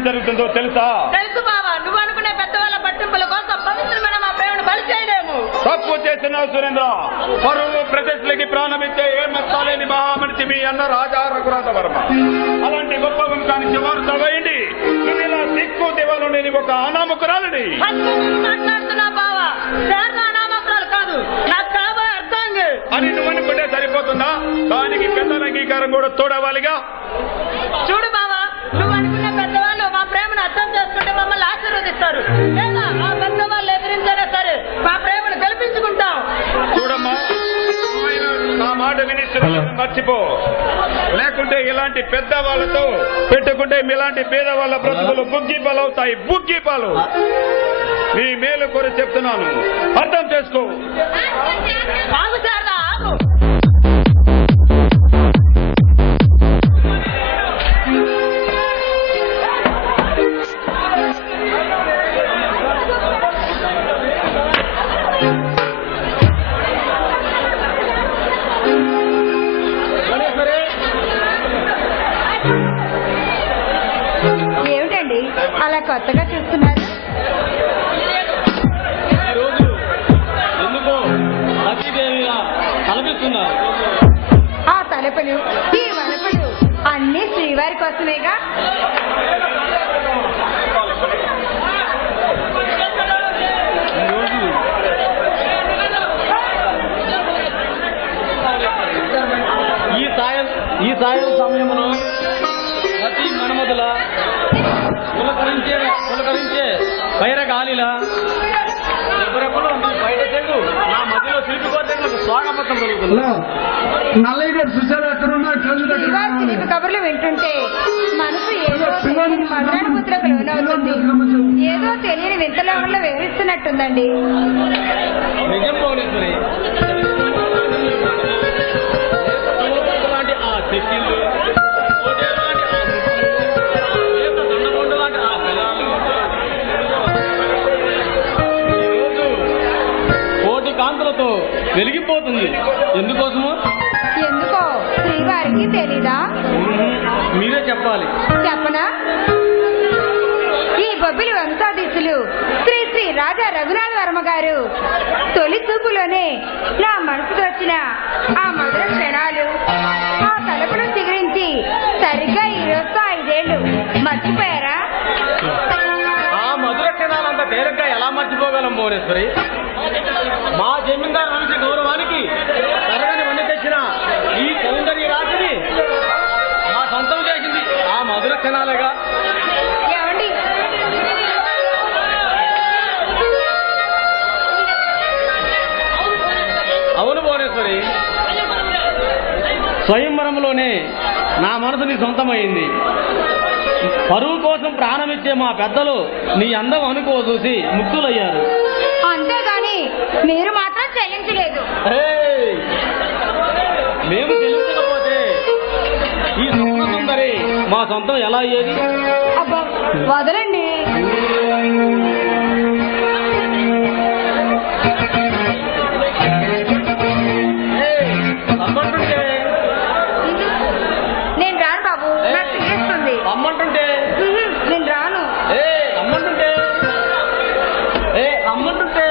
ఏం జరుగుతుందో తెలుసా? తెలుసు బావా. నువ్వు అనుకునే పెద్దవాళ్ళ పట్టింపుల కోసం పవిత్రమైన మా ప్రేమను బలి చేయలేము. తప్పు చేస్తున్నావు సురేంద్ర. పరువు ప్రతిష్టలకి ప్రాణమిచ్చే ఏమస్తాలేని మహామనిషి మీ అన్న రాజా రఘునాథ వర్మ. అలాంటి గొప్ప వంశానికి వారు తవ్వేయండి. నువ్వు ఇలా దిక్కు దివాలు నేను ఒక అనామకురాలని మాట్లాడుతున్నా బావా. అనామకురాలు కాదు, నాకు కాబోయే అర్థంగా అని నువ్వు అనుకుంటే సరిపోతుందా? దానికి పెద్దల అంగీకారం కూడా తోడవాలిగా. చూడు బావా, నువ్వు అనుకున్న పెద్దవాళ్ళు మా ప్రేమను అర్థం చేసుకుంటే మమ్మల్ని ఆశీర్వదిస్తారు. లేదా ఆ పెద్దవాళ్ళు ఎదిరించారా సరే మా ప్రేమను గెలిపించుకుంటాం. చూడమ్మా, నా మాట విని మర్చిపో. లేకుంటే ఇలాంటి పెద్ద వాళ్ళతో పెట్టుకుంటే మీలాంటి పేదవాళ్ళ బ్రతుకులు బుగ్గిపాలు అవుతాయి. బుగ్గిపాలు. నీ మేలు కోరి చెప్తున్నాను, అర్థం చేసుకో. ఏమిటండి అలా కొత్తగా చూస్తున్నారు? ఆ తలుపులు ఈ వలుపులు అన్ని శ్రీవారి కోసమేగా. ఈ సాయం సమయంలో ప్రతి మనుమతుల పులకరించే వైరగాలిలా బయట తెగు నా మధ్యలో శిల్పికోతలకు స్వాగతం కలుగుతుంది. కబుర్లు వింటుంటే మనసు ఏదో మధురాణ ముద్రకు లోనవుతుంది. ఏదో తెలియని వింతలోకంలో వివరిస్తున్నట్టుందండి. నిజం పోలీసుని లాంటి ఆ చెక్కిళ్ళు, కోటి కాంతులతో వెలిగిపోతుంది. ఎందుకోసమో ఎందుకో శ్రీవారికి తెలీదా? మీరే చెప్పాలి. చెప్పనా? ఈ బొబ్బిలి వంశాధీశులు శ్రీ శ్రీ రాజా రఘునాథ వర్మ గారు తొలి చూపులోనే నా మనసుకు వచ్చిన ఆ మధుర క్షణాలు, ఆ తలుపును చిగురించి సరిగ్గా ఈ రోజుతో 5 ఏళ్ళు మర్చిపోయారా? ఆ మధుర క్షణాలంత తేలిగ్గా ఎలా మర్చిపోగలం భువనేశ్వరి? మా జమీందారు వంశ గౌరవానికి తరగని వండి తెచ్చిన ఈ సౌందర్య రాశిని మా సొంతం చేసింది ఆ మధుర క్షణాలేగా. ఏమండి, అవును భువనేశ్వరి, స్వయంవరంలోనే నా మనసు నీ సొంతమైంది. పరువు కోసం ప్రాణమిచ్చే మా పెద్దలు నీ అందం అనుకో చూసి ముక్తులయ్యారు. అంతేగాని మీరు మాత్రం చెల్లించలేదు. మేము చెల్లించకపోతే ఈ స్వప్న సుందరి మా సొంతం ఎలా అయ్యేది? అబ్బా వదలండి. నేను రాను బాబు, నాకు సిగ్గేస్తుంది. రమ్మంటుంటే నేను రాను. రమ్మంటుంటే రమ్మంటుంటే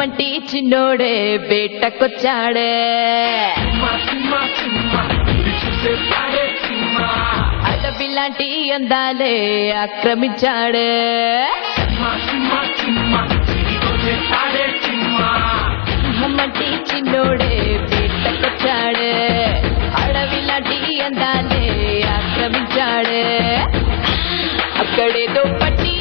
మంటి చిన్నోడే బేటకొచ్చాడే, అడవిలాంటి అందాలే ఆక్రమించాడే. మంటి చిన్నోడే బేటకొచ్చాడే, అడవిలాంటి అందాలే ఆక్రమించాడే. అక్కడేదో పట్టి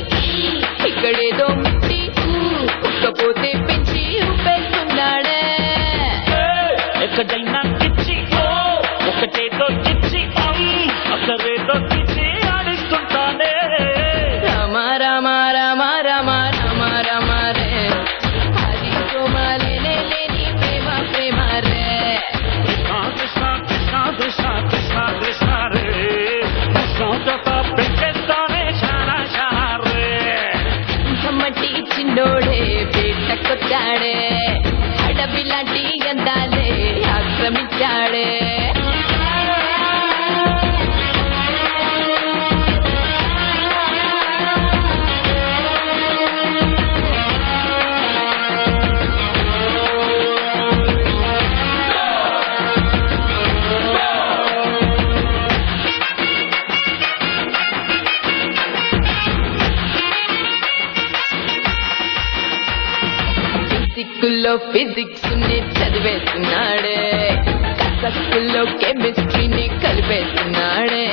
స్కూల్లో ఫిజిక్స్ ని చదివేస్తున్నాడే, కథ స్కూల్లో కెమిస్ట్రీని కలిపేస్తున్నాడే.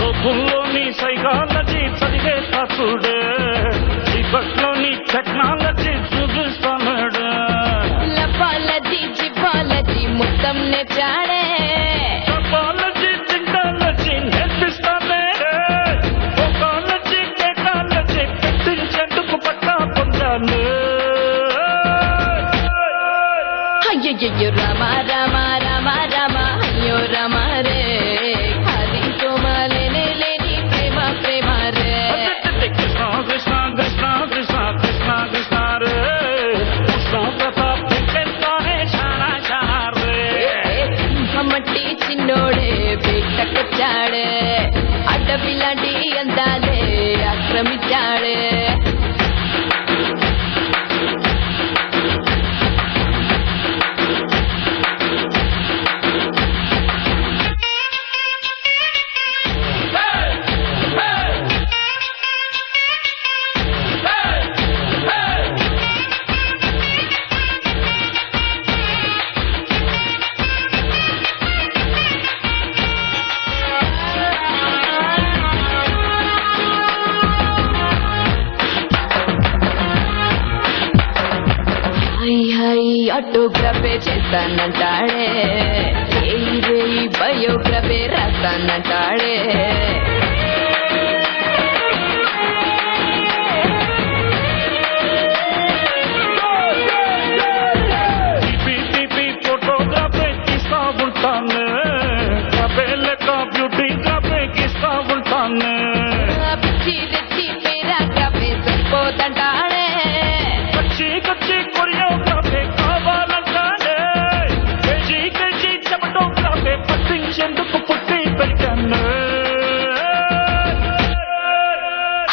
లోకంలోని సైకాలజీ చదివే తప్పుడే, ఇప్పట్లోని టెక్నాలజీ చూపిస్తున్నాడు. లపాలజీ జిపాలజీ మొత్తం నేర్చాడే, టపాలజీ జిండాలజీ నేర్పిస్తానే, ఒకాలజీ టెక్నాలజీ పెట్టించేందుకు పట్టా పొందాను. అయ్యయ్యో రామ రామ రామ రామ అయ్యో రామ రే, అది సోమాలేనే లేని ప్రేమ ప్రేమ రే. కృష్ణ కృష్ణ కృష్ణ కృష్ణ కృష్ణ కృష్ణ రే, ఉష్ణోగ్రత పెంచేస్తానే చాలా చాలా రే. మట్టి చిన్నోడే బయటకొచ్చాడే, అడ్డపిల్లాంటి అందాలే ఆక్రమించాడే. హై హై ఆటోగ్రాఫే చేస్తానంటాడే, రేయి రేయి బయోగ్రఫే రాస్తానంటాడే. టిపి టిపి ఫోటోగ్రాఫే తీస్తా ఉంటాను, గ్రాఫే లెక్క బ్యూటీ గ్రాఫే గీస్తా ఉంటాను. పిచ్చి తెచ్చి పేరాగ్రఫే సరిపోతంటాడే, కచ్చి కచ్చి కొరియోగ్రాఫే కావాలంటానే, కేజీ కేజీ చెమటోగ్రాఫే పట్టించేందుకు పుట్టి పెరిగాను.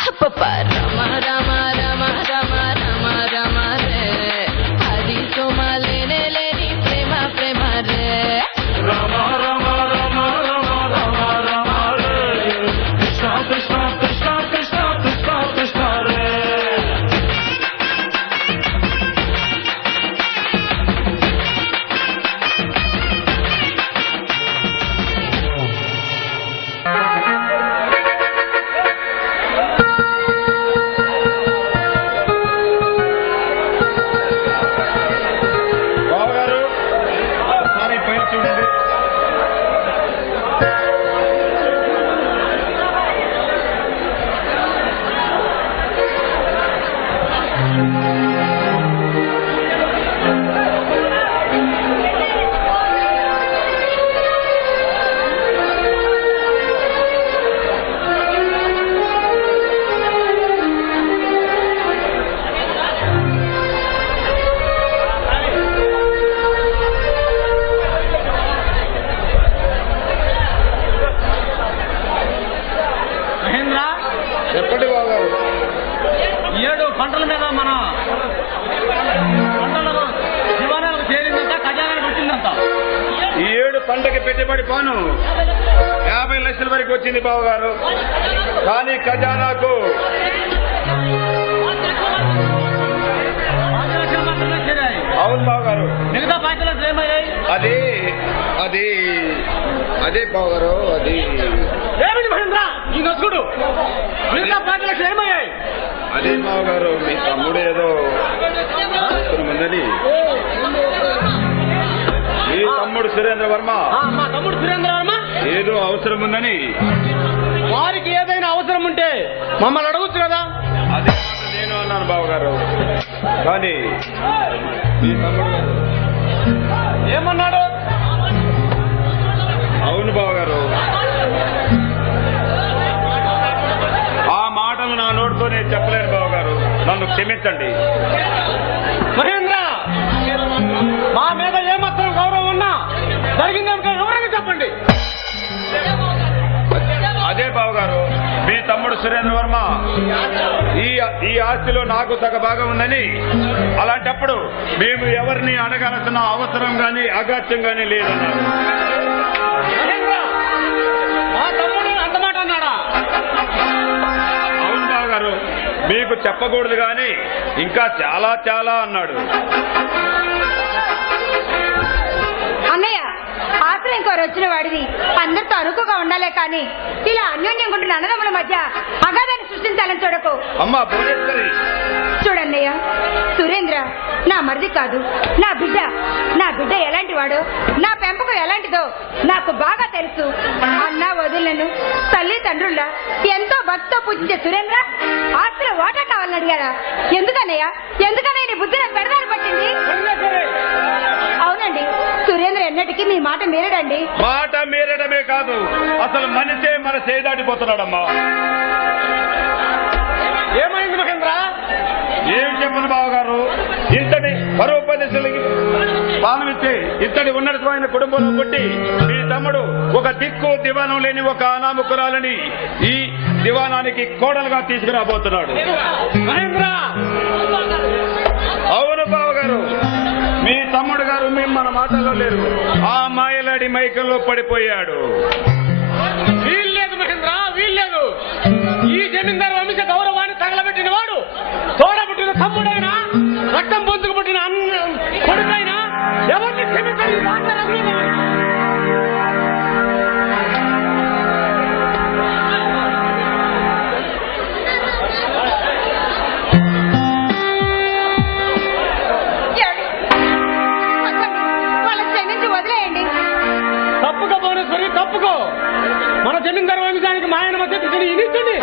అప్పప్ప రామ రామ రామ రామ రామ రామ రే, అది సోమాలేనే లేని ప్రేమ ప్రేమ రే. రామ రామ రామ రామ రామ రామ రే, కృష్ణ కృష్ణ కృష్ణ కృష్ణ కృష్ణ కృష్ణ రే. బావగారు ఒకసారి పైన చూడండి. మహేంద్ర, చెప్పండి బావగారు. 7 పంటల మీద మన పంటలకు దివాణాలకు చేరిందంట, ఖజానానికి వచ్చిందంట. ఈ 7 పంటకి పెట్టుబడి పోను 50 లక్షల వరకు వచ్చింది బావగారు. కానీ ఖజానాకు 5 లక్షలు మాత్రమే చేరాయి. అవును బావగారు. మిగతా 5 లక్షలు ఏమయ్యాయి? అది అది అదే బావగారు. అది ఏమిటి మహేంద్ర ఈ నసుకుడు? మిగతా 5 లక్షలు ఏమయ్యాయి? అదే బావగారు, మీ తమ్ముడు ఏదో అవసరం ఉందని, మీ తమ్ముడు సురేంద్ర వర్మ మా తమ్ముడు సురేంద్ర వర్మ ఏదో అవసరం ఉందని. వారికి ఏదైనా అవసరం ఉంటే మమ్మల్ని అడగొచ్చు కదా. అదే మాట నేను అన్నాను బావగారు. కానీ మీ తమ్ముడు ఏమన్నాడు? అవును బావగారు, ఆ మాటలు నా నోటితో నేను చెప్పలేను బావగారు. నన్ను క్షమించండి. మహేంద్ర, మా మీద ఏమాత్రం గౌరవం ఉన్నా జరిగిందేమిటో వివరంగా చెప్పండి. అదే బావగారు, మీ తమ్ముడు సురేంద్ర వర్మ ఈ ఆస్తిలో నాకు సగ భాగం ఉందని, అలాంటప్పుడు మేము ఎవరిని అడగాల్సిన అవసరం గాని అగత్యం గాని లేదన్నారు. మహేంద్ర, మా మీకు చెప్పకూడదు గాని ఇంకా చాలా చాలా అన్నాడు. అన్నయ్య, ఆశలు ఇంకోరు వచ్చిన వాడివి అందరితో అనుకుగా ఉండాలే కానీ ఇలా అన్యోన్యం ఉంటున్న అన్నదమ్ముల మధ్య అగాధాన్ని సృష్టించాలని చూడకు. అమ్మా భువనేశ్వరి, చూడన్నయ్య, సురేంద్ర నా మరిది కాదు, నా బిడ్డ. నా బిడ్డ ఎలాంటి వాడో, నా పెంపకం ఎలాంటిదో నాకు బాగా తెలుసు. అన్న వదిలను తల్లి తండ్రుల్లా ఎంతో భక్తితో పూజించే సురేంద్ర ఆస్తిలో వాటా కావాలని అడిగారా? ఎందుకన్నయ్య, ఎందుకనే నీ బుద్ధి నాకు పెడదారి పట్టింది? అవునండి, సురేంద్ర ఎన్నటికీ మీ మాట మీరడండి. మాట మీరడమే కాదు, అసలు మనిషే మన చేదాటిపోతున్నాడమ్మా. ఏమైంది మహేంద్ర? ఏం చెప్పను బావగారు, ఇంతటి పరోపదేశాలకి పాలనిచ్చే ఇంతటి ఉన్నతమైన కుటుంబంలో పుట్టి మీ తమ్ముడు ఒక దిక్కు దివానం లేని ఒక అనామకురాలని ఈ దివానానికి కోడలుగా తీసుకురాబోతున్నాడు. మహేంద్ర, అవును బావగారు, మీ తమ్ముడు గారు మేము మన మాటల్లో లేరు. ఆ మాయలాడి మైకంలో పడిపోయాడు. వీల్లేదు మహేంద్ర, వీల్లేదు. ఈ జమీందారు వంశ గౌరవాన్ని తగలబెట్టిన వాడు తోడబుట్టిన తమ్ముడైనా రక్తం పొందుకు పుట్టిన కొడుకైనా ఎవరిని క్షమించాలి? వాళ్ళ క్షమించి వదిలేయండి. తప్పుకో భువనేశ్వరి, తప్పుకో. మన జమీందారు వంశానికి మాయన మధ్య ఇనిస్తుంది.